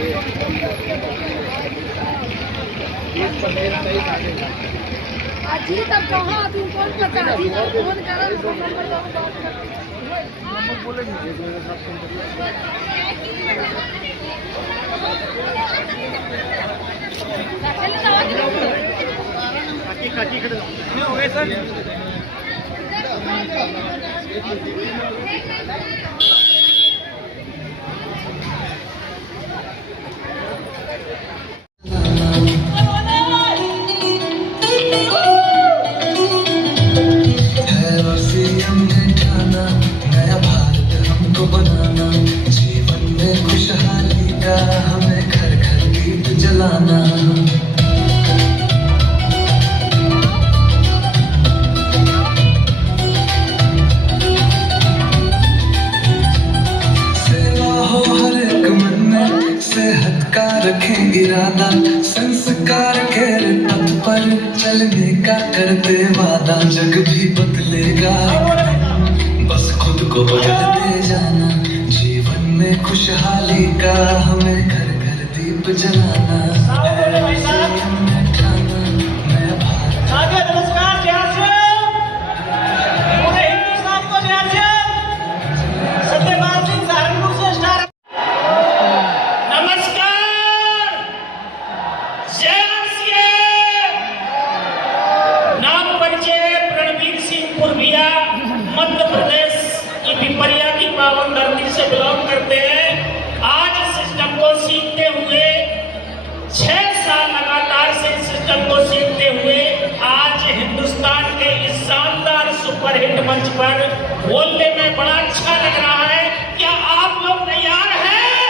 जी तब कहाँ तुम कौन पता जी फोन करो नंबर बोले नहीं मेरे साथ फोन काटी खड़े हो गए सर बनाना जीवन में खुशहाली का हमें घर घर दीप जलाना सेवा हो हर एक मन में सेहत का रखें इरादा संस्कार के पथ पर चलने का करते वादा जग भी बदलेगा बस खुद को बदलते जाना जीवन में खुशहाली का हमें घर घर दीप जलाना नमस्कार पूरे हिंदुस्तान को सत्यपाल सिंह सहारनपुर से स्टार नमस्कार नाम परिचय रणवीर सिंह पुरभिया मध्य प्रदेश की पिपरिया की पावन धरती से बिलोंग करते हैं। आज सिस्टम को सीखते हुए 6 साल लगातार से सिस्टम को सीखते हुए आज हिंदुस्तान के इस शानदार सुपरहिट मंच पर बोलने में बड़ा अच्छा लग रहा है। क्या आप लोग तैयार हैं?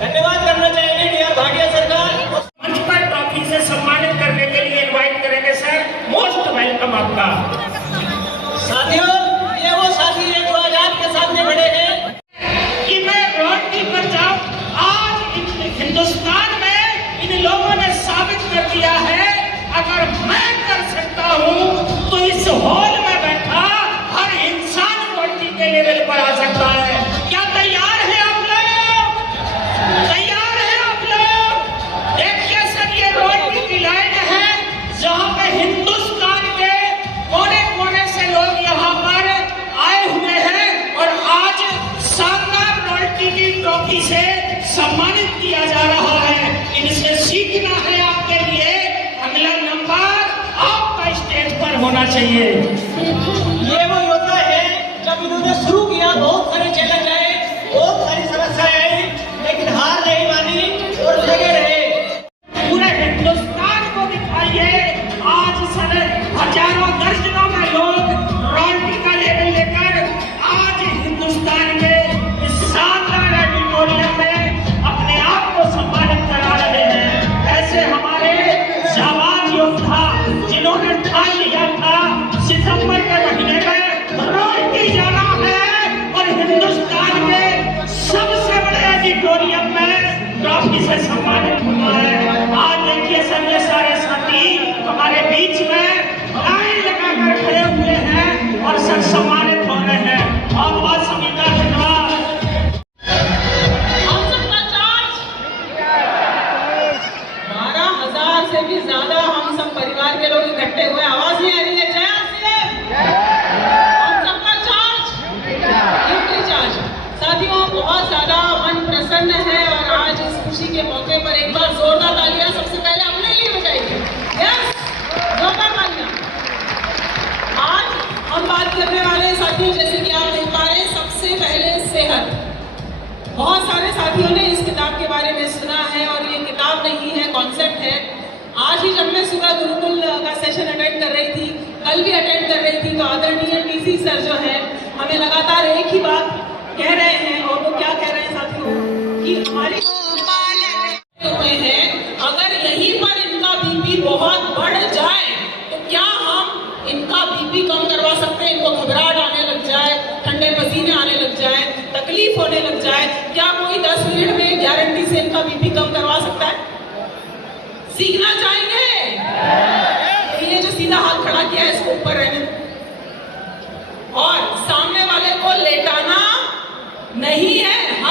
धन्यवाद करना चाहेंगे डीआर भाटिया सरकार। मंच पर ट्रॉफी से सम्मानित करने के लिए इनवाइट करेंगे सर। मोस्ट वेलकम आपका। साथियों ये वो साथी है जो आज आपके सामने खड़े हैं कि मैं रोटी पर जाऊं। आज हिंदुस्तान में इन लोगों ने साबित कर दिया है अगर मैं कर सकता हूं तो इस हॉल में बैठा हर इंसान रोटी के लेवल पर आ सकता है। क्या तैयार है आप लोग? तैयार है आप लोग? देखिए सर ये रोटी की लाइन है जहां पे हिंदुस्तान के कोने कोने से लोग यहाँ पर आए हुए हैं और आज शानदार रोटी की ट्रॉफी से सम्मानित किया जा रहा है। इनसे सीखना है आपके लिए। अगला नंबर आपका स्टेज पर होना चाहिए। ये वो योद्धा है जब इन्होंने शुरू किया बहुत सारे चैलेंज आए बहुत सारी समस्याएं आई लेकिन हार नहीं मानी और लगे रहे। पूरे हिंदुस्तान को दिखाइए आज सर हजारों दर्जनों में लोग रोटी का लेवल लेकर आज हिंदुस्तान के इस शानदार ऑडिटोरियम में अपने आप को सम्मानित करा रहे हैं। ऐसे हमारे जाबाज योद्धा जिन्होंने ठान लिया था सितंबर के महीने में रोटी जाना है और हिंदुस्तान के सबसे बड़े ऑडिटोरियम में ट्रॉफी से सम्मानित होना है। आज देखिए सर ये सारे साथी हमारे बीच में लाइन लगाकर खड़े हुए हैं और सर सम्मानित हो रहे हैं। बहुत बहुत सभी का धन्यवाद। हम सबका चार्ज 12,000 से भी ज्यादा हम सब परिवार के लोग इकट्ठे हुए। आवाज नहीं आ रही है? जय हम सबका चार्ज यूपी चार्ज। साथियों बहुत ज्यादा मन प्रसन्न है और आज इस खुशी के मौके पर एक बार जोरदार तालियां सबसे पहले अपने लिए बजाइए। यस जोरदार तालियां। आज हम बात करने वाले हैं साथियों जैसे कि आप देख पा रहे हैं सबसे पहले सेहत। बहुत सारे साथियों ने इस किताब के बारे में सुना है और ये किताब नहीं है कॉन्सेप्ट है। आज ही जब मैं सुबह गुरुकुल का सेशन अटेंड कर रही थी कल भी अटेंड कर रही थी तो आदरणीय टीसी सर जो है हमें लगातार एक ही बात कह रहे हैं और वो क्या कह रहे हैं साथियों कि हमारी हुए हैं अगर यहीं पर इनका बीपी बहुत बढ़ जाए तो क्या हम इनका बीपी कम करवा सकते हैं? इनको घबराहट आने लग जाए ठंडे पसीने आने लग जाए तकलीफ होने लग जाए क्या कोई 10 मिनट में गारंटी से इनका बीपी कम करवा सकता है? सीखना चाहेंगे? ये जो सीधा हाथ खड़ा किया है इसको ऊपर रहने और सामने वाले को लेटाना नहीं है।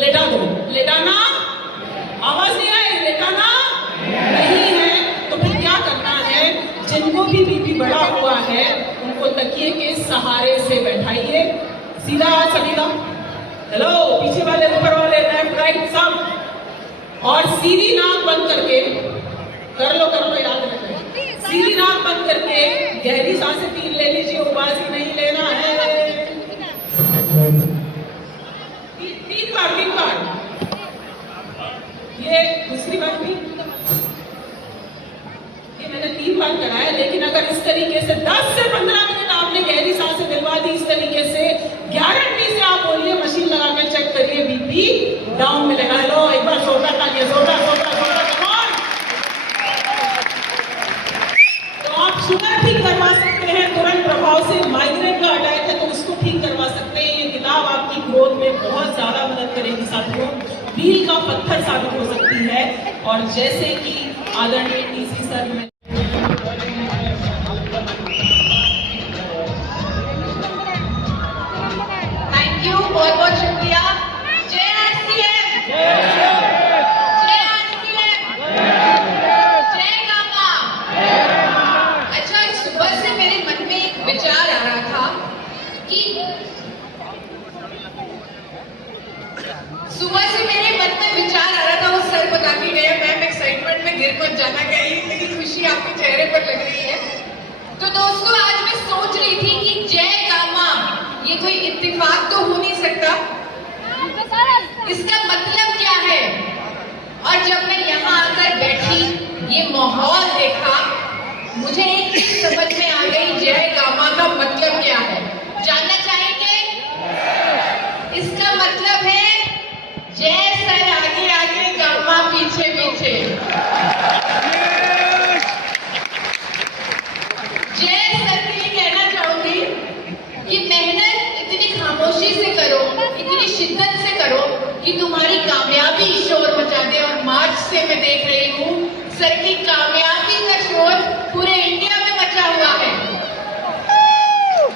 लेटा दो, लेटाना, आवाज नहीं आई, लेटाना नहीं है तो फिर क्या करना है? जिनको भी बीपी बढ़ा हुआ है उनको तकिए के सहारे से बैठाइए, सीधा हाथ सभी का, हेलो, पीछे वाले ऊपर वाले, लेफ्ट राइट सब, और सीधी नाक बंद करके कर लो याद रखना, सीधी नाक बंद करके गहरी सांसें 3 ले लीजिए, उबासी नहीं लेना है, 3 बार, ये दूसरी बार भी, ये मैंने 3 बार कराया, लेकिन अगर इस तरीके से 10 से 15 मिनट आपने गहरी सांसें दिलवा दी इस तरीके से, गारंटी से आप बोलिए, मशीन लगा के चेक करिए, बीपी डाउन मिलेगा। हेलो, एक बार सोटा तालिए, सोटा, तो आप शुगर ठीक करवा सकते हैं तुरंत प्रभाव से, माइग्रेन का अटैक है तो उसको ठीक करवा सकते हैं। ये किताब आपकी ग्रोथ में बहुत ज्यादा मदद करेगी साथियों, मील का पत्थर साबित हो सकती है। और जैसे कि आदरणीय टीसी सर में थैंक यू, बहुत बहुत शुक्रिया। जय आरसीएम, जय आरसीएम, जय गामा। अच्छा, सुबह से मेरे मन में एक विचार आ रहा था कि वो सर बता के गए, मैम एक्साइटमेंट में गिर मत जाना, कहीं इतनी खुशी आपके चेहरे पर लग रही है। तो दोस्तों, आज मैं सोच रही थी कि जय गामा ये कोई इत्तेफाक तो हो नहीं सकता, इसका मतलब क्या है? और जब मैं यहाँ आकर बैठी, ये माहौल देखा, मुझे एक चीज समझ में आ गई, जय गामा का मतलब क्या है? जानना चाहेंगे? इसका मतलब है जय सर आगे आगे, गामा पीछे पीछे। जय सर के लिए कहना चाहूंगी कि मेहनत इतनी खामोशी से करो, इतनी शिद्दत से करो कि तुम्हारी कामयाबी शोर मचा दे। और मार्च से मैं देख रही हूँ सर की कामयाबी का शोर पूरे इंडिया में मचा हुआ है।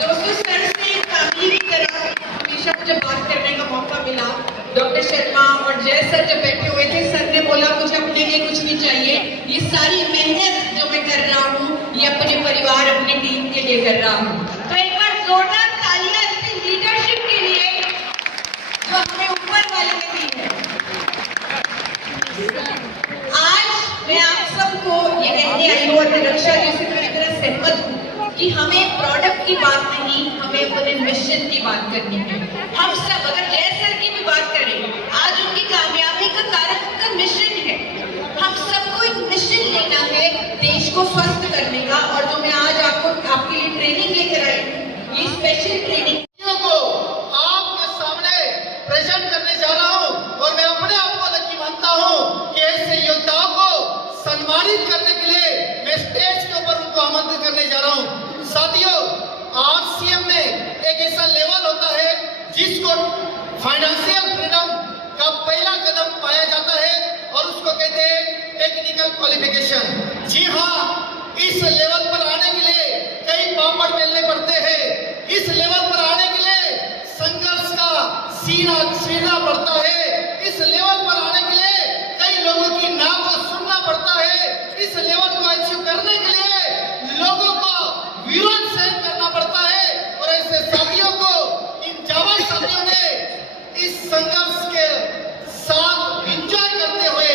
दोस्तों, सर से फैमिली की तरह हमेशा मुझे बात करने का मौका मिला। डॉक्टर शर्मा और जय सर जब बैठे हुए थे, सर ने बोला मुझे अपने लिए कुछ नहीं चाहिए, ये सारी मेहनत जो मैं कर रहा हूँ ये अपने परिवार, अपनी टीम के लिए कर रहा हूँ। तो एक बार जोरदार तालियां इसकी लीडरशिप के लिए जो हमें ऊपर वाले ने दी है। आज मैं आप सबको ये कहने आई हूँ, और रक्षा जी से पूरी तरह सहमत हूँ कि हमें प्रोडक्ट की बात नहीं, हमें अपने मिशन की बात करनी है। हम सब अगर जय सर की भी बात करें, आज उनकी कामयाबी का कारण उनका मिशन है। हम सबको एक मिशन लेना है देश को स्वस्थ करने का। और जो मैं आज आपके लिए ट्रेनिंग लेकर आई हूँ, ये स्पेशल ट्रेनिंग को आपके सामने प्रेजेंट करने जा रहा हूँ। और मैं अपने आप को लकी मानता हूँ कि ऐसे योद्धाओं को सम्मानित करने के लिए मैं स्टेज के ऊपर उनको आमंत्रित करने जा रहा हूँ। साथियों, आरसीएम में एक ऐसा लेवल होता है जिसको फाइनेंशियल फ्रीडम का पहला कदम पाया जाता है, और उसको कहते हैं टेक्निकल क्वालिफिकेशन। जी हाँ, इस लेवल पर आने के लिए कई पापड़ बेलने पड़ते हैं। इस लेवल पर आने के लिए संघर्ष का सीना पड़ता है। इस लेवल पर आने के लिए कई लोगों की नाम को सुनना पड़ता है। इस लेवल को अचीव करने के लिए लोगों को विरोध सहन करना पड़ता है। और ऐसे साथियों को, इन जाबाज साथियों ने इस संघर्ष के साथ एंजॉय करते हुए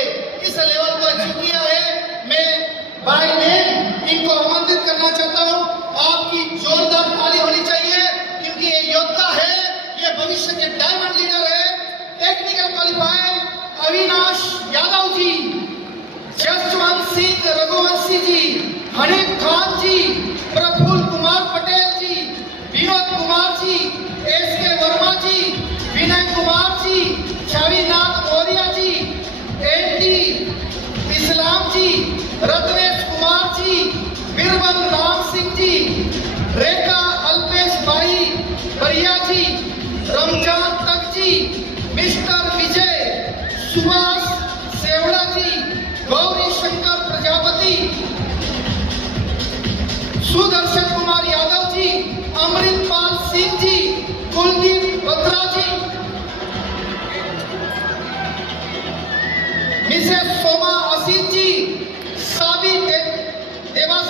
इस लेवल को अचीव किया है। मैं बाय नेम इनको आमंत्रित करना चाहता हूँ। आपकी जोरदार ताली होनी चाहिए, क्योंकि ये योद्धा है, ये भविष्य के डायमंड लीडर है।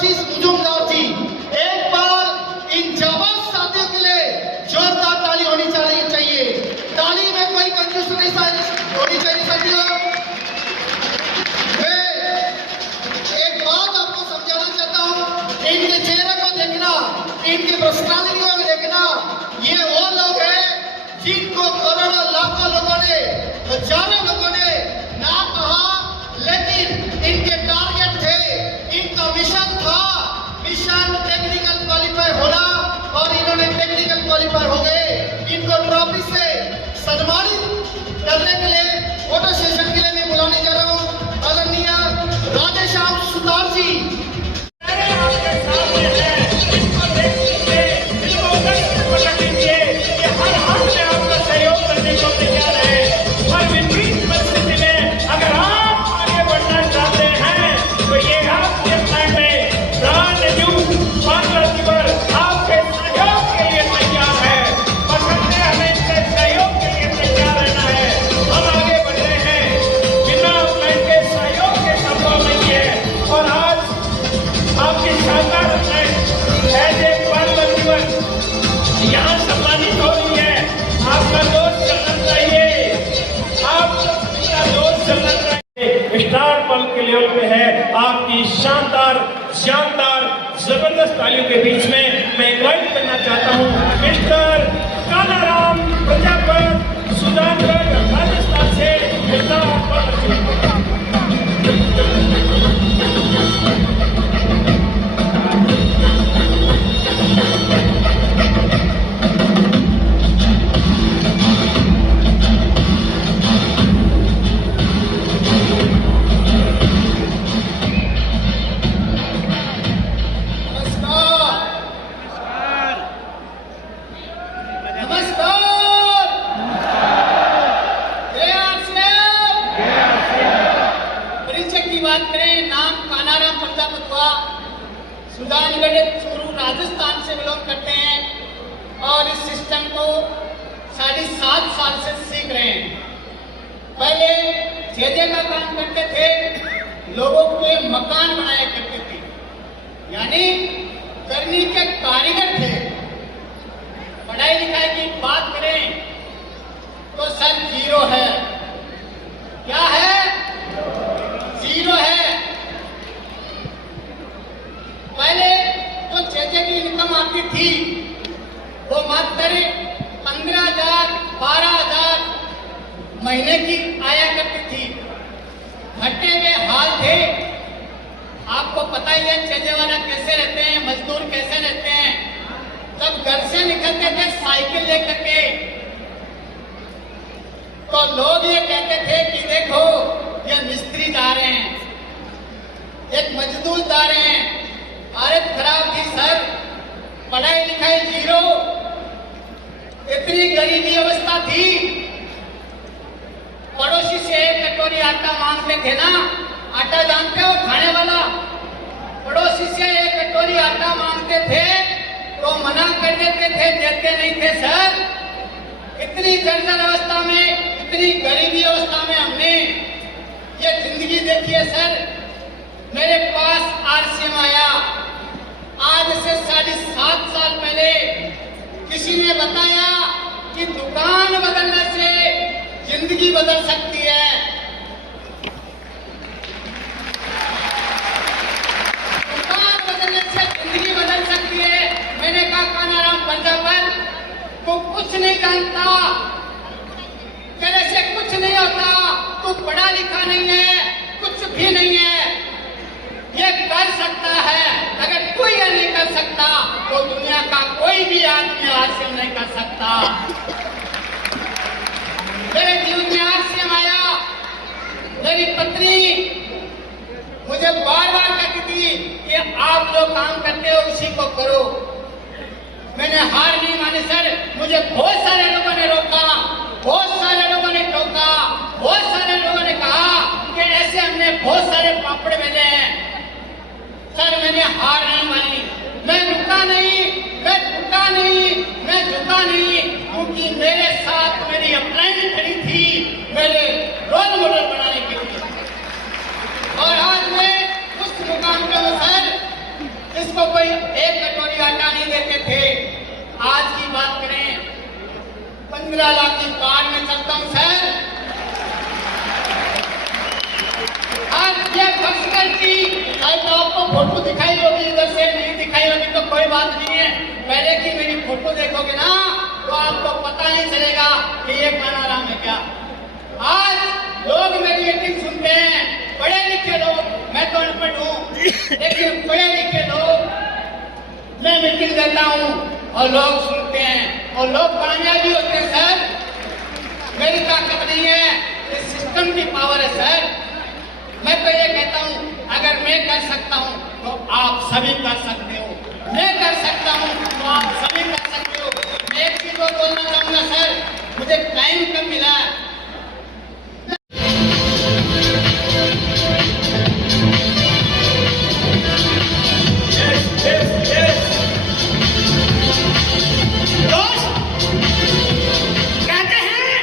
देवाशीष मुजुमदार जी, एक बार इन जाबाज साथियों के लिए जोरदार ताली होनी चाहिए। ताली में कोई कंजूस नहीं होनी चाहिए साथियों। मैं एक बात आपको समझाना चाहता हूँ, इनके चेहरे को देखना, इनकी पर्सनालिटी को देखना, ये वो लोग हैं जिनको करोड़ों लाखों लोगों ने, हजारों लोगों ने ना कहा, लेकिन इनके टारगेट थे, इनका मिशन था, मिशन टेक्निकल क्वालिफाई होना, और इन्होंने टेक्निकल क्वालिफाई हो गए। इनको ट्रॉफी से सम्मानित करने के लिए फोटो सेशन के लिए मैं बुलाने जा रहा हूँ आदरणीय राधेश्याम सुतार जी। स्टार पल के लेवल पे है। आपकी शानदार जबरदस्त तालियों के बीच में मैं इनवाइट करना चाहता हूँ मिस्टर कालाराम प्रजापत, सुजानगढ़ राजस्थान से। सुजानगढ़ चूरू राजस्थान से बिलोंग करते हैं और इस सिस्टम को 7.5 साल से सीख रहे हैं। पहले जेजे का काम करते थे, लोगों के मकान बनाया करते थे, यानी करनी के कारीगर थे। पढ़ाई लिखाई की बात करें तो सर 0 है। क्या है? 0 है। पहले जो जेजे की इनकम आती थी वो मात्र 15,000 12,000 महीने की आया करती थी। घटे हुए हाल थे। आपको पता ही है जेजे वाला कैसे रहते हैं, मजदूर कैसे रहते हैं। जब घर से निकलते थे साइकिल लेकर के तो लोग ये कहते थे कि देखो ये मिस्त्री जा रहे हैं, एक मजदूर जा रहे हैं। हालत खराब थी सर, पढ़ाई लिखाई 0, इतनी गरीबी अवस्था थी। पड़ोसी से एक कटोरी आटा मांगते थे ना, आटा जानते हो खाने वाला, पड़ोसी से एक कटोरी आटा मांगते थे तो मना कर देते थे, देते नहीं थे सर। इतनी जर्जर अवस्था में, इतनी गरीबी अवस्था में हमने ये जिंदगी देखी है सर। मेरे पास आरसीएम आया आज से 7.5 साल पहले। किसी ने बताया कि दुकान बदलने से जिंदगी बदल सकती है। दुकान बदलने से जिंदगी बदल सकती है। मैंने कहा कानाराम प्रजापत तू कुछ नहीं जानता, तेरे से कुछ नहीं होता, तू पढ़ा लिखा नहीं है, कुछ भी नहीं है। ये कर सकता है, अगर कोई ये नहीं कर सकता तो दुनिया का कोई भी आदमी आरसीएम नहीं कर सकता। मेरे जीवन में आरसीएम आया। मेरी पत्नी मुझे बार बार कहती थी कि आप जो काम करते हो उसी को करो। मैंने हार नहीं मानी सर। मुझे बहुत सारे लोगों ने रोका, बहुत सारे लोगों ने टोका, बहुत सारे लोगों ने कहा कि ऐसे हमने बहुत सारे पापड़ भेजे हैं। सर मैंने हार नहीं मानी, मैं रुका नहीं, मैं झुका नहीं, मैं झुका नहीं, क्योंकि मेरे साथ मेरी अपलाइन खड़ी थी मेरे रोल मॉडल बनाने के लिए। और आज मैं उस मुकाम पे हूँ सर जिसको कोई एक कटोरी आटा नहीं देते थे। आज की बात करें, 15 लाख की कार में चलता हूं सर। आज ये फैसिलिटी तो आपको फोटो दिखाई होगी, इधर से नहीं दिखाई होगी तो कोई बात नहीं है। पहले की मेरी फोटो देखोगे ना तो आपको पता नहीं चलेगा कि ये कानाराम है क्या। आज लोग मेरी मीटिंग सुनते हैं, पढ़े लिखे लोग, मैं तो अनपढ़ हूँ लेकिन पढ़े लिखे लोग, मैं मीटिंग देता हूँ और लोग सुनते हैं और लोग कामयाब भी होते हैं सर। मेरी ताकत नहीं है, इस सिस्टम की पावर है सर। मैं तो ये कहता हूँ, अगर मैं कर सकता हूँ तो आप सभी कर सकते हो, मैं कर सकता हूँ तो आप सभी कर सकते हो। मैं एक चीज और बोलना चाहूंगा सर, मुझे टाइम कम मिला है। कहते हैं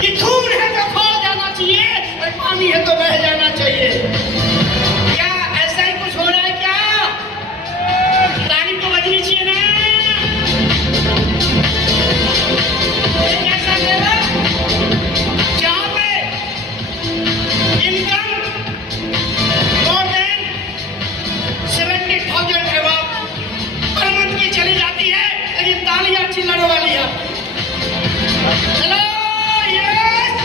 कि खून है तो खो जाना चाहिए और पानी है तो बह जाना चाहिए। क्या ऐसा ही कुछ हो रहा है क्या? ताली तो बजनी चाहिए ना। एक ऐसा लेवल जहां पे इनकम मोर देन 70,000 एवं पर मंथ की चली जाती है, लेकिन तालियां चिल्लाने वाली है। Hello, yes.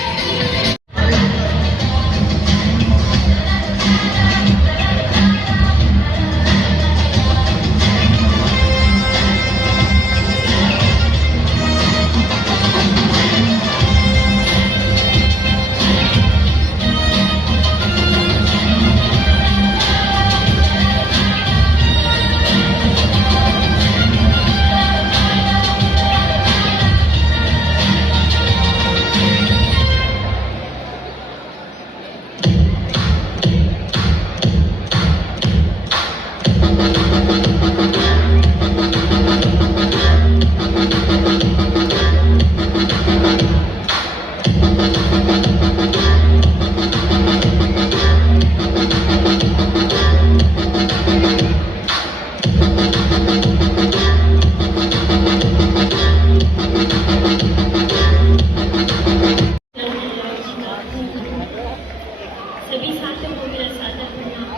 सभी साथियों को मेरा सादर प्रणाम।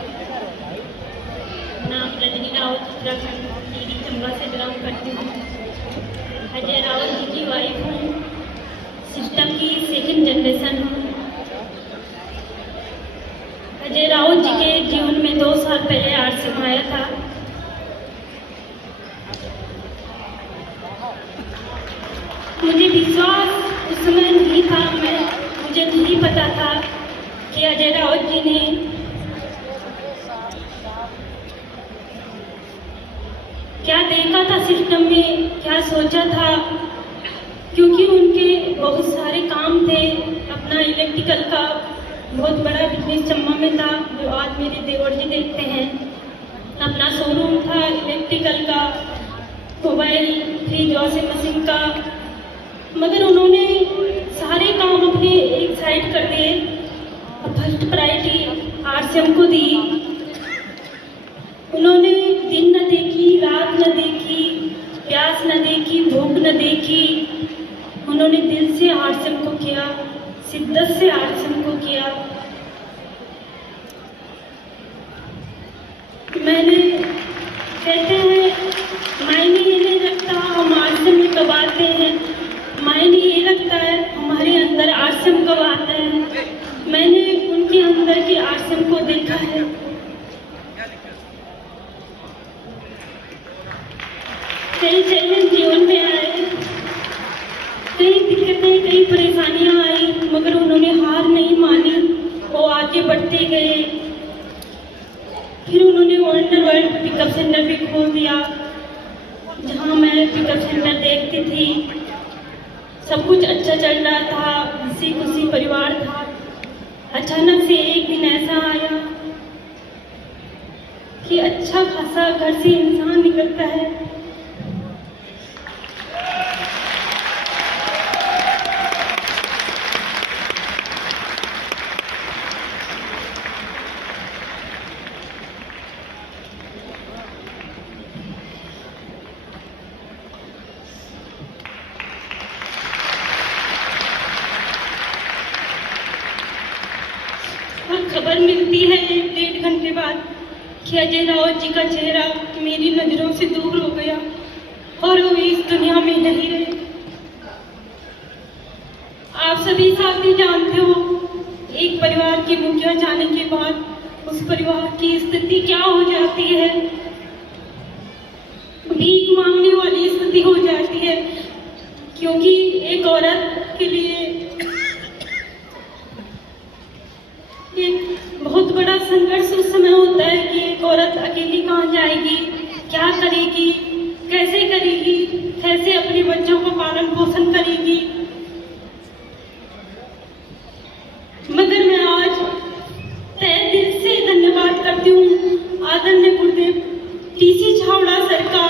नाम रजनी रावत, उत्तराखंड, टीवी चंबा से बिलोंग करती हूँ। अजय रावत जी की वाइफ हूँ, सिस्टम की 2nd जनरेशन हूँ। अजय रावत जी के जीवन में 2 साल पहले आरसीएम आया था। मुझे विश्वास उस समय नहीं था, मुझे नहीं पता था कि अजय रावत जी ने क्या देखा था सिस्टम में, क्या सोचा था, क्योंकि उनके बहुत सारे काम थे। अपना इलेक्ट्रिकल का बहुत बड़ा बिजनेस चम्बा में था, जो आज मेरे देवर जी देखते हैं। अपना शोरूम था इलेक्ट्रिकल का, मोबाइल, फ्रिज, वॉशिंग मशीन का, मगर उन्होंने सारे काम अपने एक साइड कर दिए। फर्स्ट प्रायोरिटी आरसीएम को दी। उन्होंने दिन न देखी, रात न देखी, प्यास न देखी, भूख न देखी। उन्होंने दिल से आरसीएम को किया, शिद्दत से आरसीएम को किया। मैंने कहते हैं मायने ये नहीं रखता हम आरसीएम में कब आते हैं, मायने ये लगता है हमारे अंदर आरसीएम कब आता है। मैंने उनके अंदर की आरसीएम को देखा है। कई चैलेंज जीवन में आए, कई दिक्कतें, कई परेशानियां आई, मगर उन्होंने हार नहीं मानी, वो आगे बढ़ते गए। फिर उन्होंने वंडर वर्ल्ड पिकअप सेंटर भी खोल दिया, जहां मैं पिकअप सेंटर देखती थी। सब कुछ अच्छा चल रहा था, हंसी खुशी परिवार था। अचानक से एक दिन ऐसा आया कि अच्छा खासा घर से इंसान निकलता है, खबर मिलती है 1-1.5 घंटे बाद कि अजय रावत जी का चेहरा मेरी नज़रों से दूर हो गया और वो इस दुनिया में नहीं रहे। आप सभी साथी जानते हो, एक परिवार के मुखिया जाने के बाद उस परिवार की स्थिति क्या हो जाती है, भीख मांगने वाली स्थिति हो जाती है। क्योंकि एक औरत के लिए एक बहुत बड़ा संघर्ष उस समय होता है कि एक औरत अकेली कहाँ जाएगी, क्या करेगी, कैसे करेगी, कैसे अपने बच्चों को पालन पोषण करेगी। मगर मैं आज तहे दिल से धन्यवाद करती हूँ आदरणीय गुरुदेव टीसी छावड़ा सर का,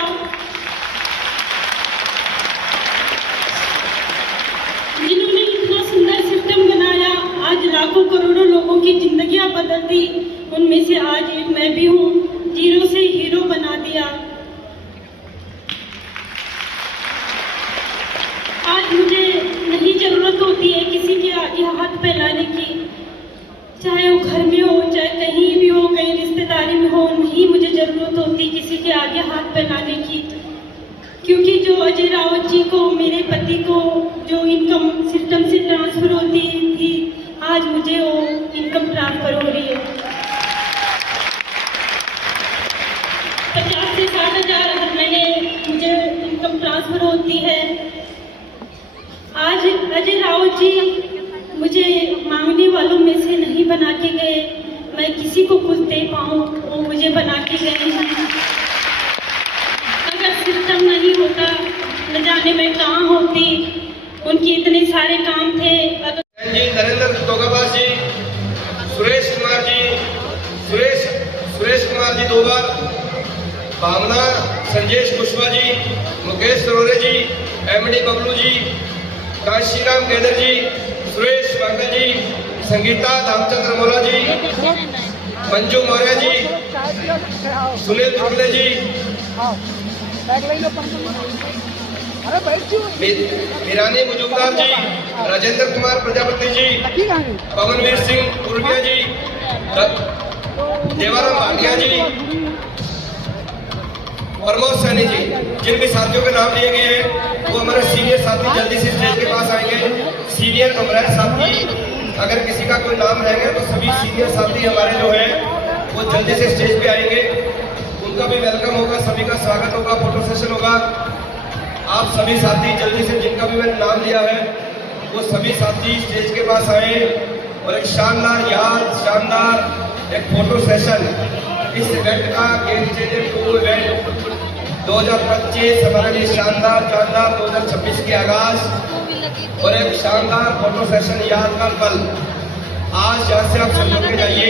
जिन्होंने इतना सुंदर सिस्टम बनाया, आज लाखों करोड़ों लोगों की जिंदगियां बदल दी। उनमें से आज एक मैं भी हूँ, जीरो से हीरो बना दिया। आज मुझे नहीं जरूरत होती है किसी के आगे हाथ फैलाने की, चाहे वो घर में हो, चाहे कहीं भी हो, कहीं रिश्तेदारी में हो, नहीं मुझे जरूरत होती किसी के आगे हाथ फैलाने की। क्योंकि जो अजय रावत जी को, मेरे पति को जो इनकम सिस्टम से ट्रांसफर होती थी, आज मुझे वो इनकम ट्रांसफर हो रही है। 50 से 60 हज़ार हर महीने मुझे इनकम ट्रांसफर होती है। आज अजय रावत जी मुझे मांगने वालों में से नहीं बना के गए, मैं किसी को कुछ दे पाऊँ वो मुझे बना के गए हैं। अगर सिस्टम नहीं होता न जाने मैं कहाँ होती, उनके इतने सारे काम थे। जी नरेंद्र तोगाबाज जी, सुरेश कुमार जी 2 बार, भावना संजेश कुशवाहा जी, मुकेश सरोरे जी, एमडी बबलू जी, काशीराम केदर जी, सुरेश वांगल जी, संगीता धामचंद्र मोरा जी, मंजू मौर्य जी, सुनील दुर्गले जी, मीरानी मुजुमदार जी, राजेंद्र कुमार प्रजापति जी, पवनवीर सिंह उर्गिया जी, देवाराम भाटिया जी, प्रमोद सैनी जी। जिन भी साथियों के नाम लिए गए हैं वो हमारे सीनियर साथी जल्दी से स्टेज के पास आएंगे। सीनियर अमराज साथी, अगर किसी का कोई नाम रहेगा तो सभी सीनियर साथी हमारे जो है वो जल्दी से स्टेज पे आएंगे, उनका भी वेलकम होगा, सभी का स्वागत होगा, फोटो सेशन होगा। आप सभी साथी जल्दी से, जिनका भी मैंने नाम लिया है वो सभी साथी स्टेज के पास आए और एक शानदार एक फोटो सेशन इस इवेंट का गेम चेंजर टूर इवेंट 2025 हमारे लिए शानदार 2026 के आगाज और एक शानदार फोटो सेशन, यादगार पल। आज यहाँ से आप संजो के जाइए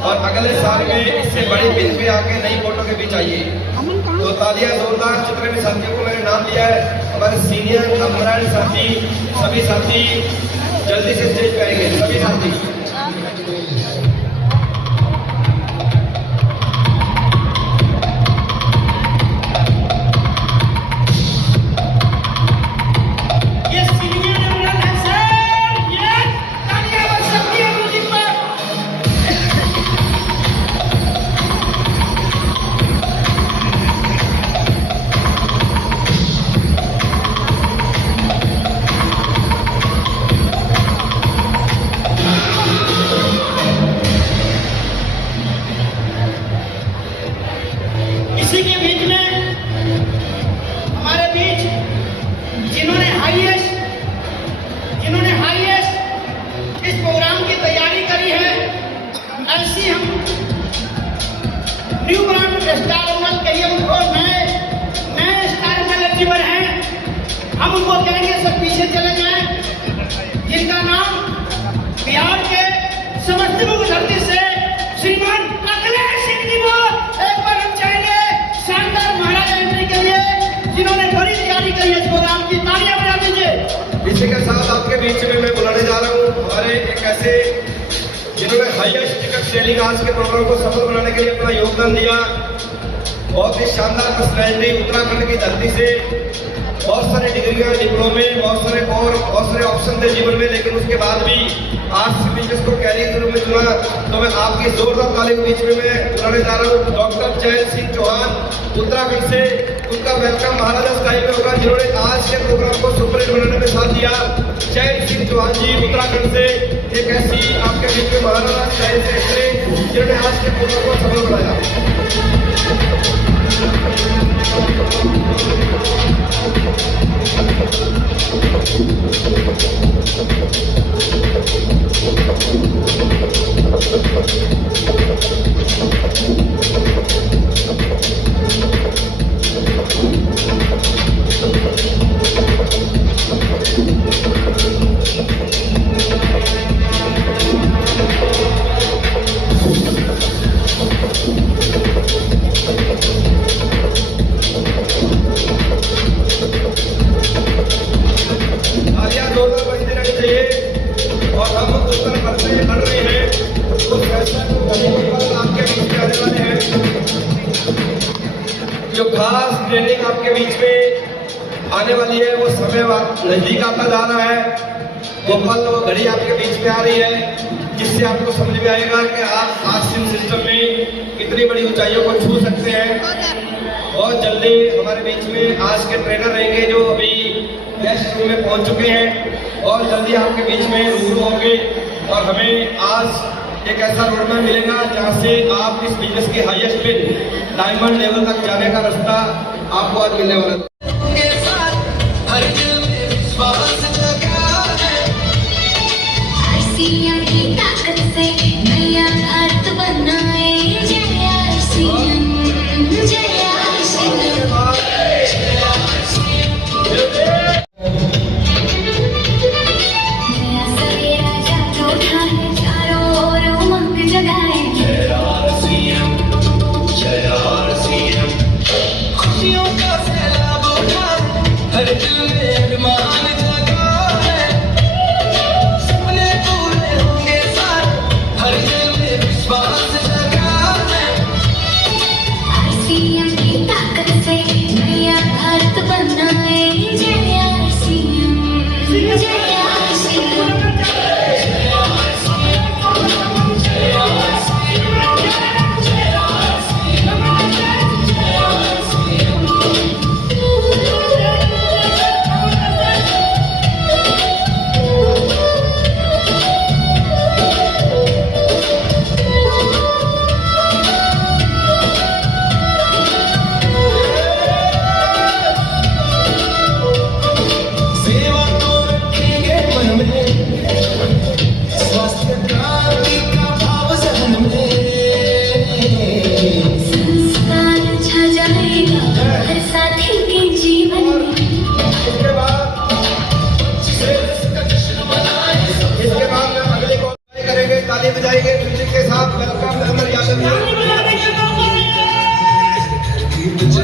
और अगले साल में इससे बड़ी बिल पे आके नई फोटो के बीच आइए। तो तालियां जोरदार। जितने भी साथियों को मैंने नाम लिया है, हमारे सीनियर अमरान साथी, सभी साथी जल्दी से स्टेज पे आएंगे, सभी साथी। इसी के बीच में हमारे बीच जिन्होंने हाईएस्ट इस प्रोग्राम की तैयारी करी है, ऐसी हम न्यू ब्रांड स्टार अमल कहिए उनको, नए स्टार अमल एलिजिबल हैं, हम उनको कहेंगे सब पीछे चले जाएं, जिनका नाम बिहार के समस्तीपुर धरती से श्रीमान अखिलेश सिंह जी को एक बार हम चाहेंगे शानदार महाराज एंट्री के लिए, जिन्होंने बड़ी तैयारी करी है इस प्रोग्राम की। तालियां बजा दीजिए। इसी के साथ आपके बीच में मैं बुलाने जा रहा हूँ हमारे एक ऐसे जिन्होंने हाईएस्ट टिकट सेलिंग आज के प्रोग्राम को सफल बनाने के लिए अपना योगदान दिया। बहुत ही शानदार पर्सनैलिटी, उत्तराखंड की धरती से बहुत सारे डिग्रियां, डिप्लोमे, बहुत सारे ऑप्शन थे जीवन में, लेकिन उसके बाद भी आज से बिजनेस को कैरियर के रूप में चुना। तो मैं आपकी जोरदार ताली के बीच में मैं बुलाने जा रहा हूँ डॉक्टर चैन सिंह चौहान उत्तराखंड से। उनका वेलकम महाराजा स्टाइल में होगा, जिन्होंने आज के प्रोग्राम को सुपरहिट बनाने में साथ दिया। चैन सिंह चौहान जी उत्तराखंड से एक ऐसी आपके बीच में महाराजा स्टाइल से एंट्री, जिन्होंने आज के प्रोग्राम को सफल बनाया। जो खास ट्रेनिंग आपके बीच में आने वाली है, वो समय नजदीक आता जा रहा है। वो पल, वो घड़ी आपके बीच में आ रही है, जिससे आपको समझ में आएगा कि आप आसिम सिस्टम में कितनी बड़ी ऊंचाइयों को छू सकते हैं। बहुत जल्दी हमारे बीच में आज के ट्रेनर रहेंगे, जो अभी गेस्ट रूम में पहुंच चुके हैं। और जल्दी आपके बीच में रूबरू होंगे और हमें आज एक ऐसा रोडमैप मिलेगा जहाँ से आप इस बिजनेस के हाईएस्ट पे डायमंड लेवल तक जाने का रास्ता आपको आज मिलने वाला है।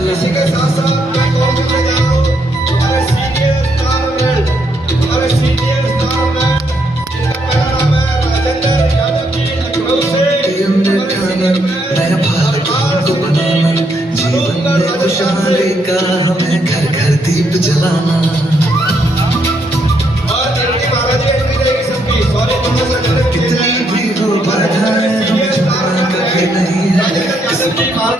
इसी के साथ साथ मैं कॉल करने जा रहा हूँ हमारे सीनियर स्टार मैन, जिनका पहला नाम है राजेंद्र यादव जी, लखनऊ से। नया भारत को बनाना, जीवन में खुशहाली का हमें घर घर दीप जलाना। और इनकी महाराज जी एंट्री रहेगी सबकी, सॉरी कितनी भी हो बाधाएं, हम झुकना कभी नहीं है। राजेंद्र यादव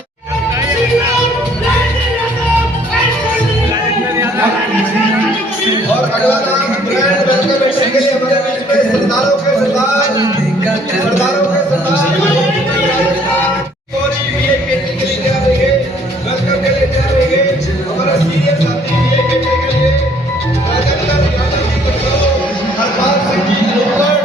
जी और अगला नाम ग्रैंड वेलकम एंट्री के लिए हमारे बीच में सरदारों के सरदार कोरी वीआईपी एंट्री के लिए तैयार रहिए, वेलकम के लिए तैयार रहिए। हमारा सीनियर साथी वीआईपी एंट्री के लिए राजेंद्र यादव जी को हरपाल सिंह जी लोकड़।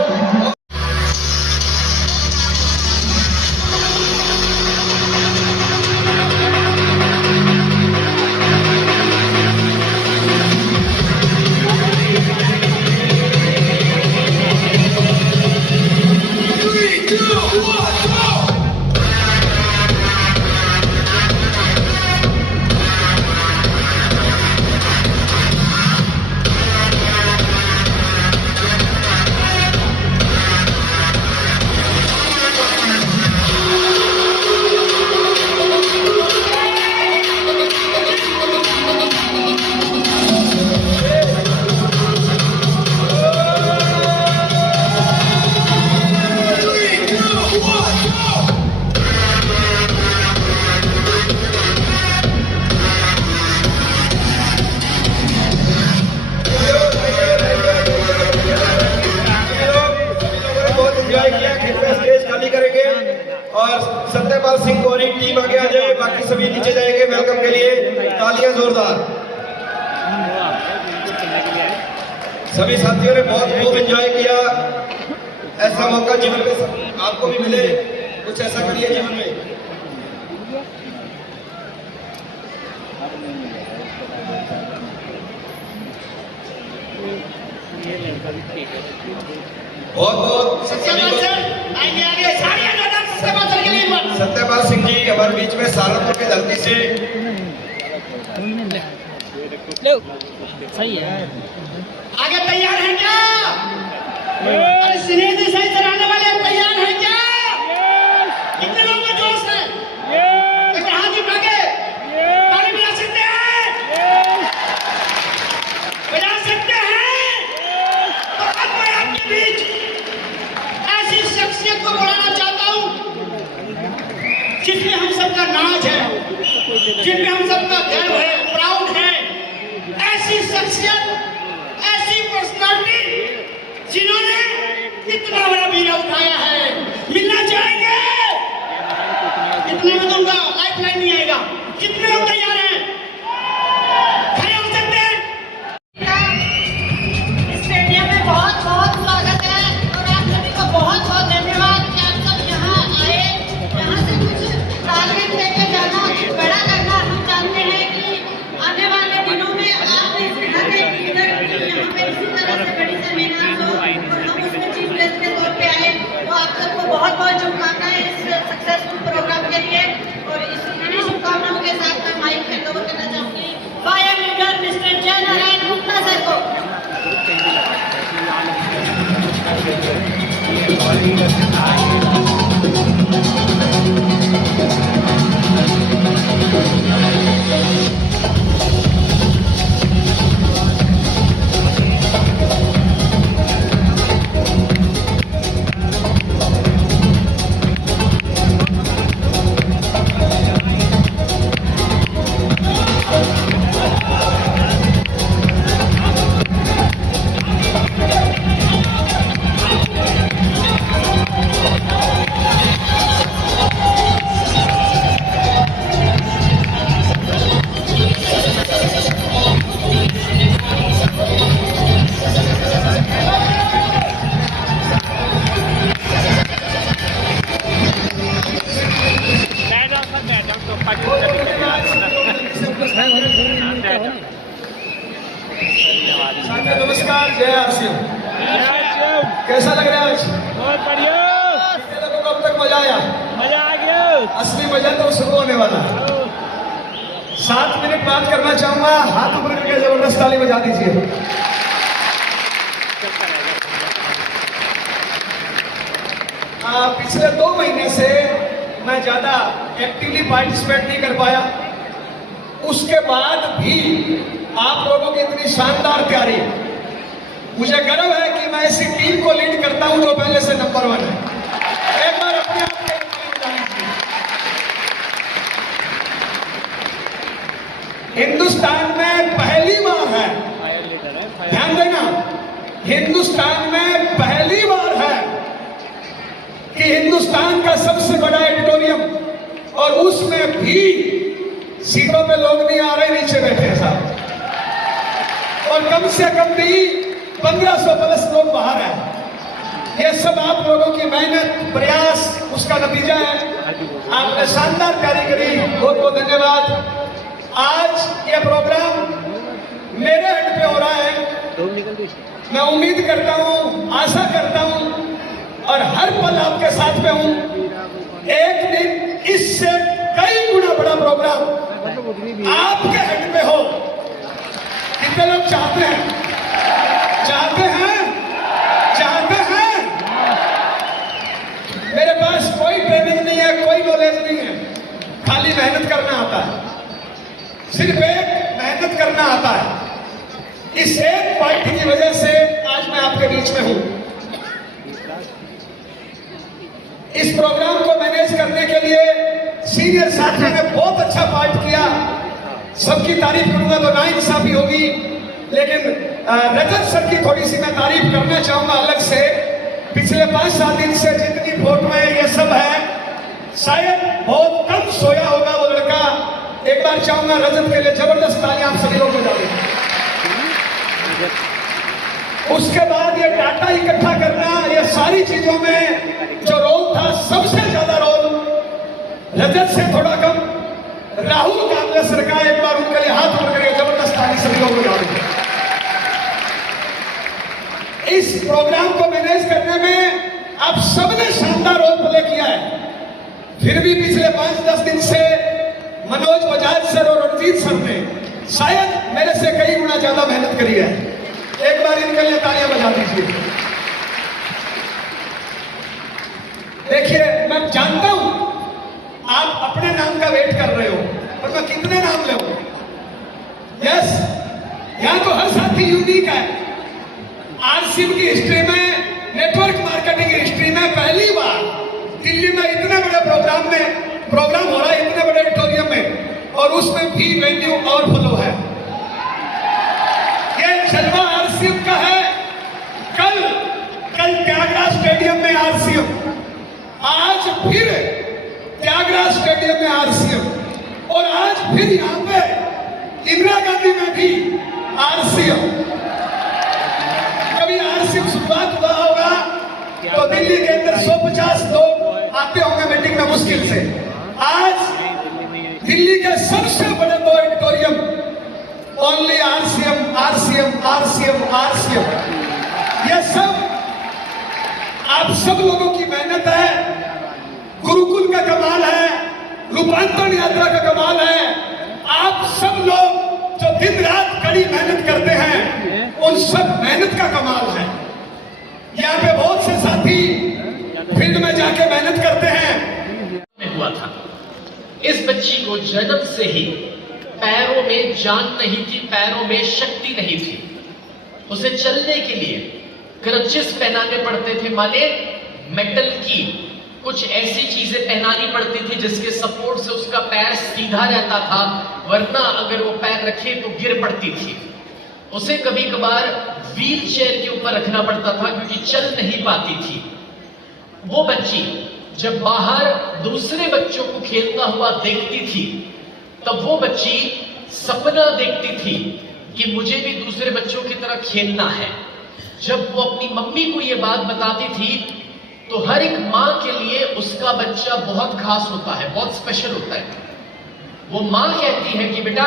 तालियां जोरदार। सभी साथियों ने बहुत खूब एंजॉय किया। ऐसा मौका जीवन में आपको भी मिले, कुछ ऐसा करिए जीवन में। बहुत बहुत सत्यपाल सिंह जी हमारे बीच में सहारनपुर की धरती से। सही है। आगे तैयार हैं क्या? अरे सिनेमा जी सही चलाने वाले तैयार हैं क्या? कितने लोगों का जोश है? एक बार हाथ उठा के ताली बजा सकते हैं? बजा सकते हैं? तो अब मैं आपके बीच ऐसी शख्सियत को बुलाना चाहता हूँ जिसमें हम सबका नाज है, जिनमें हम सबका गर्व है, प्राउड है। ऐसी शख्सियत, ऐसी पर्सनालिटी जिन्होंने इतना बड़ा बीड़ा उठाया है, मिलना चाहेंगे? कितने में दूंगा? लाइफ लाइन नहीं आएगा। कितने लोग तैयार हैं? खड़े हो सकते हैं? स्टेडियम में बहुत बहुत स्वागत है और आप सभी को बहुत बहुत धन्यवाद कि आप सब यहाँ आए। यहाँ से कुछ टारगेट लेके जाना, कुछ बड़ा करना। हम जानते हैं कि आने वाले दिनों में आप इस तरह के लीडर यहाँ पे इसी तरह से बड़ी सेमिनार हो और हम उसमें चीफ गेस्ट के तौर पे आए, तो आप सबको बहुत बहुत शुभकामनाएं इस सक्सेसफुल प्रोग्राम के लिए। और इन्हीं शुभकामनाओं के साथ मैं माइक हैंड ओवर करना चाहूंगी फायर लीडर मिस्टर जय नारायण गुप्ता सर को। नमस्कार, जय आरसीएम। कैसा लग रहा है आज? बहुत बढ़िया। कितने लोगों को अब तक मजा आया? मजा आ गया। असली मजा तो शुरू होने वाला है। 7 मिनट बात करना चाहूंगा, हाथ ऊपर करके जबरदस्त ताली बजा दीजिए। पिछले 2 महीने से मैं ज्यादा एक्टिवली पार्टिसिपेट नहीं कर पाया, उसके बाद भी आप लोगों की इतनी शानदार तैयारी, मुझे गर्व है कि मैं ऐसी टीम को लीड करता हूं जो पहले से नंबर 1 है। एक बार अपने आप को बता लीजिए। हिंदुस्तान में पहली बार है, ध्यान देना, हिंदुस्तान में पहली बार है कि हिंदुस्तान का सबसे बड़ा ऑडिटोरियम, और उसमें भी सीटों पे लोग नहीं आ रहे, नीचे बैठे हैं साहब, और कम से कम भी 1500 प्लस लोग बाहर हैं। ये सब आप लोगों की मेहनत, प्रयास, उसका नतीजा है। आपने शानदार तैयारी करी, बहुत बहुत धन्यवाद। आज ये प्रोग्राम मेरे हट पे हो रहा है। मैं उम्मीद करता हूँ, आशा करता हूँ और हर पल आपके साथ में हूँ। एक दिन इससे कई गुना बड़ा प्रोग्राम आपके हेड में हो। कितने लोग चाहते हैं? चाहते हैं? चाहते हैं? मेरे पास कोई ट्रेनिंग नहीं है, कोई नॉलेज नहीं है, खाली मेहनत करना आता है, सिर्फ एक मेहनत करना आता है। इस एक पार्टी की वजह से आज मैं आपके बीच में हूं। इस प्रोग्राम को मैनेज करने के लिए सीनियर साथियों ने बहुत अच्छा पार्ट किया। सबकी तारीफ करूंगा तो नाइंसाफी होगी, लेकिन रजत सर की थोड़ी सी मैं तारीफ करना चाहूंगा अलग से। पिछले 5-7 दिन से जितनी फोटोएं ये सब है, शायद बहुत कम सोया होगा वो लड़का, एक बार चाहूंगा रजत के लिए जबरदस्त तालियां आप सभी लोग बजा दें। उसके बाद ये डाटा इकट्ठा करना, ये सारी चीजों में जो रोल था, सबसे ज्यादा रोल रजत से थोड़ा कम राहुल कांग्रेस सरकार। एक बार उनके लिए हाथ उठ करके जबरदस्त ताली सभी लोग बजा दें। इस प्रोग्राम को मैनेज करने में आप सबने शानदार रोल प्ले किया है। फिर भी पिछले 5-10 दिन से मनोज बजाज सर और रणजीत सर ने शायद मेरे से कई गुना ज्यादा मेहनत करी है। एक बार इनके लिए तालियां बजा दीजिए। देखिए, मैं जानता हूं आप अपने नाम का वेट कर रहे हो, पर मैं कितने नाम ले? यस, यहां तो हर साथी यूनिक है। आरसीएम की हिस्ट्री में, नेटवर्क मार्केटिंग की हिस्ट्री में पहली बार दिल्ली में इतने बड़े प्रोग्राम हो रहा है, इतने बड़े ऑडिटोरियम में, और उसमें भी वेन्यू ओवरफ्लो है। ये जलवा आरसीएम का है। कल त्यागराज स्टेडियम में आरसीएम, आज फिर त्यागराज स्टेडियम में आरसीएम, और आज फिर यहां पे इंदिरा गांधी में भी आरसीएम। कभी आरसीएम शुरुआत हुआ होगा तो दिल्ली के अंदर 150 लोग आते होंगे मीटिंग में मुश्किल से। आज दिल्ली के सबसे बड़े 2 auditorium, only RCM RCM RCM RCM. ये सब आप सब लोगों की मेहनत है, गुरुकुल का कमाल है, रूपांतरण यात्रा का कमाल है। आप सब लोग जो दिन रात कड़ी मेहनत करते हैं, उन सब मेहनत का कमाल है। यहाँ पे बहुत से साथी फील्ड में जाके मेहनत करते हैं। हुआ था, इस बच्ची को जन्म से ही पैरों में जान नहीं थी, पैरों में शक्ति नहीं थी। उसे चलने के लिए क्रचेस पहनाने पड़ते थे, माने मेटल की कुछ ऐसी चीजें पहनानी पड़ती थी जिसके सपोर्ट से उसका पैर सीधा रहता था, वरना अगर वो पैर रखे तो गिर पड़ती थी। उसे कभी कभार व्हील चेयर के ऊपर रखना पड़ता था क्योंकि चल नहीं पाती थी। वो बच्ची जब बाहर दूसरे बच्चों को खेलता हुआ देखती थी, तब वो बच्ची सपना देखती थी कि मुझे भी दूसरे बच्चों की तरह खेलना है। जब वो अपनी मम्मी को ये बात बताती थी, तो हर एक मां के लिए उसका बच्चा बहुत खास होता है, बहुत स्पेशल होता है। वो मां कहती है कि बेटा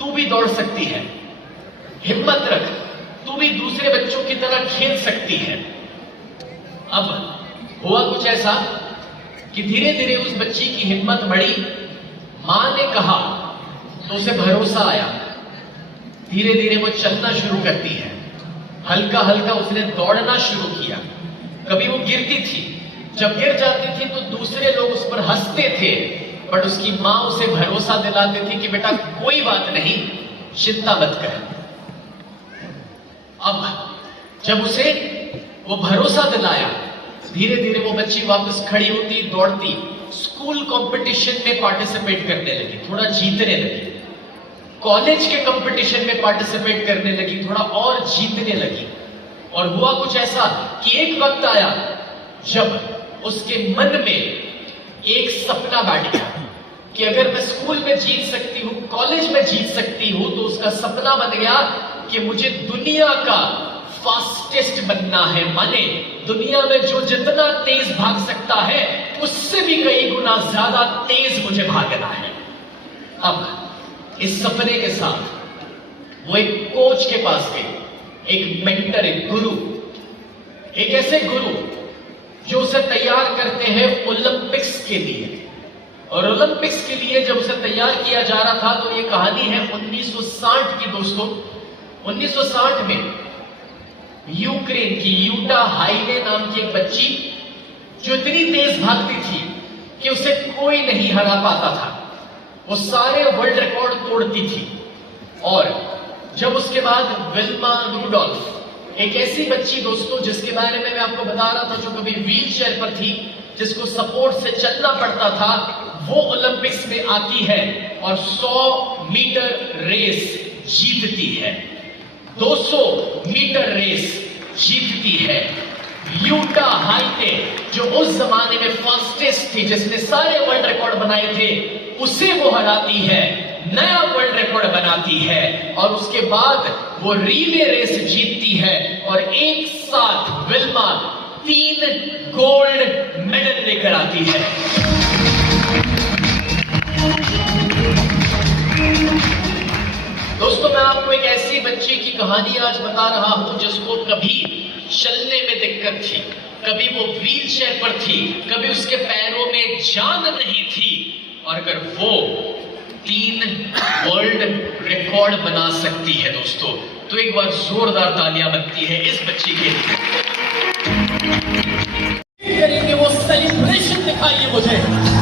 तू भी दौड़ सकती है, हिम्मत रख, तू भी दूसरे बच्चों की तरह खेल सकती है। अब हुआ कुछ ऐसा कि धीरे धीरे उस बच्ची की हिम्मत बढ़ी। मां ने कहा तो उसे भरोसा आया, धीरे धीरे वो चलना शुरू करती है। हल्का हल्का उसने दौड़ना शुरू किया। कभी वो गिरती थी, जब गिर जाती थी तो दूसरे लोग उस पर हंसते थे, बट उसकी मां उसे भरोसा दिलाती थी कि बेटा कोई बात नहीं, चिंता मत कर। अब जब उसे वो भरोसा दिलाया, धीरे धीरे वो बच्ची वापस खड़ी होती, दौड़ती, स्कूल कंपटीशन में पार्टिसिपेट करने लगी, थोड़ा जीतने लगी, कॉलेज के कंपटीशन में पार्टिसिपेट करने लगी, थोड़ा और जीतने लगी। और हुआ कुछ ऐसा कि एक वक्त आया जब उसके मन में एक सपना बैठ गया कि अगर मैं स्कूल में जीत सकती हूं, कॉलेज में जीत सकती हूं, तो उसका सपना बन गया कि मुझे दुनिया का फास्टेस्ट बनना है। माने दुनिया में जो जितना तेज भाग सकता है उससे भी कई गुना ज्यादा तेज मुझे भागना है। अब इस सपने के साथ वो एक कोच के पास गई, एक मेंटर, एक गुरु, एक ऐसे गुरु जो उसे तैयार करते हैं ओलंपिक्स के लिए। और ओलंपिक्स के लिए जब उसे तैयार किया जा रहा था, तो ये कहानी है 1960 की दोस्तों। 1960 में यूक्रेन की यूटा हाइले नाम की एक बच्ची जो इतनी तेज भागती थी कि उसे कोई नहीं हरा पाता था, वो सारे वर्ल्ड रिकॉर्ड तोड़ती थी। और जब उसके बाद विल्मा रूडोल्फ, एक ऐसी बच्ची दोस्तों जिसके बारे में मैं आपको बता रहा था, जो कभी व्हील चेयर पर थी, जिसको सपोर्ट से चलना पड़ता था, वो ओलंपिक्स में आती है और 100 मीटर रेस जीतती है, 200 मीटर रेस जीतती है। यूटा हाइले जो उस जमाने में फास्टेस्ट थी, जिसने सारे वर्ल्ड रिकॉर्ड बनाए थे, उसे वो हराती है, नया वर्ल्ड रिकॉर्ड बनाती है और उसके बाद वो रिले रेस जीतती है और एक साथ विल्मा 3 गोल्ड मेडल लेकर आती है। दोस्तों, मैं आपको एक ऐसी बच्ची की कहानी आज बता रहा हूं जिसको कभी चलने में दिक्कत थी, कभी वो व्हील चेयर पर थी, कभी उसके पैरों में जान नहीं थी, और अगर वो 3 वर्ल्ड रिकॉर्ड बना सकती है दोस्तों, तो एक बार जोरदार तालियां बनती है इस बच्ची के लिए। करेंगे वो सेलिब्रेशन दिखाइए मुझे।